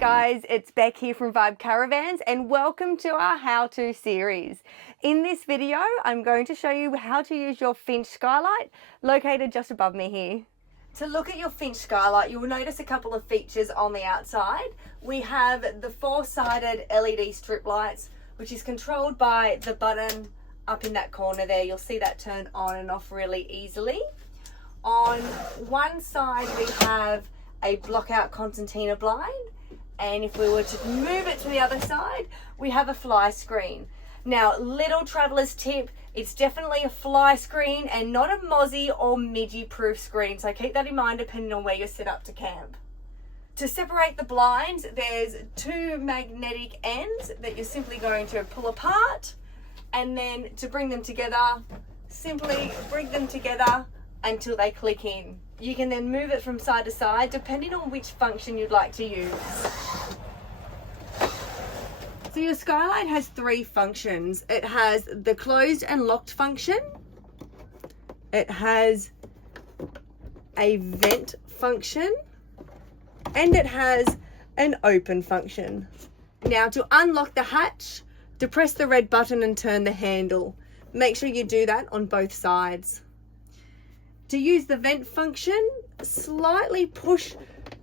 guys, it's Beck here from Vibe Caravans and welcome to our how-to series. In this video, I'm going to show you how to use your Finch Skylight located just above me here. To look at your Finch Skylight, you will notice a couple of features on the outside. We have the four-sided LED strip lights, which is controlled by the button up in that corner there. You'll see that turn on and off really easily. On one side, we have a block-out concertina blind, and if we were to move it to the other side, we have a fly screen. Now, little traveler's tip, it's definitely a fly screen and not a mozzie or midgie proof screen, so keep that in mind depending on where you're set up to camp. To separate the blinds, there's two magnetic ends that you're simply going to pull apart, and then to bring them together, simply bring them together until they click in. You can then move it from side to side depending on which function you'd like to use. So your skylight has three functions. It has the closed and locked function. It has a vent function, and it has an open function. Now, to unlock the hatch, depress the red button and turn the handle. Make sure you do that on both sides. To use the vent function, slightly push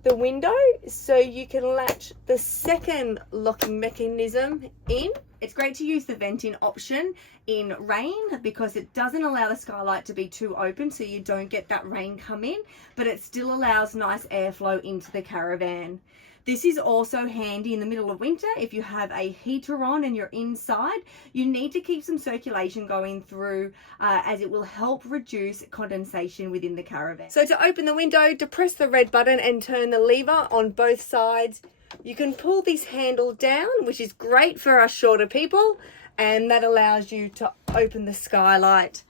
the window so you can latch the second locking mechanism in. It's great to use the venting option in rain because it doesn't allow the skylight to be too open so you don't get that rain come in, but it still allows nice airflow into the caravan. This is also handy in the middle of winter if you have a heater on and you're inside. You need to keep some circulation going through as it will help reduce condensation within the caravan. So to open the window, depress the red button and turn the lever on both sides. You can pull this handle down, which is great for us shorter people, and that allows you to open the skylight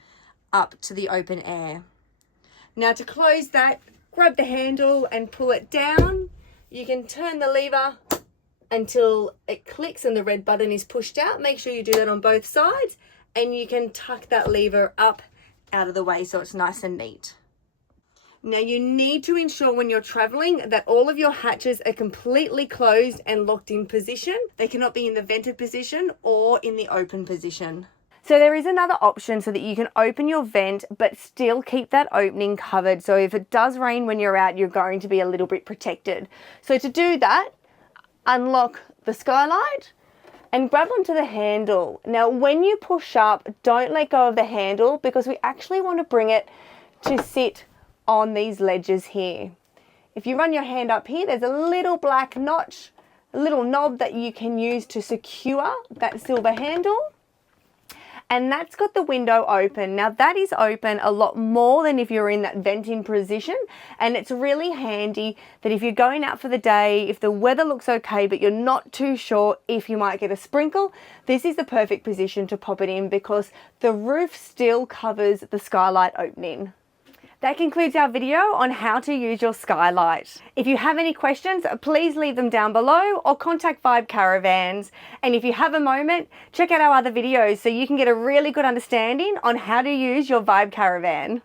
up to the open air. Now to close that, grab the handle and pull it down. You can turn the lever until it clicks and the red button is pushed out. Make sure you do that on both sides, and you can tuck that lever up out of the way so it's nice and neat. Now you need to ensure when you're traveling that all of your hatches are completely closed and locked in position. They cannot be in the vented position or in the open position. So there is another option so that you can open your vent but still keep that opening covered. So if it does rain when you're out, you're going to be a little bit protected. So to do that, unlock the skylight and grab onto the handle. Now when you push up, don't let go of the handle because we actually want to bring it to sit on these ledges here. If you run your hand up here, there's a little black notch, a little knob that you can use to secure that silver handle. And that's got the window open. Now that is open a lot more than if you're in that venting position. And it's really handy that if you're going out for the day, if the weather looks okay, but you're not too sure if you might get a sprinkle, this is the perfect position to pop it in because the roof still covers the skylight opening. That concludes our video on how to use your skylight. If you have any questions, please leave them down below or contact Vibe Caravans. And if you have a moment, check out our other videos so you can get a really good understanding on how to use your Vibe Caravan.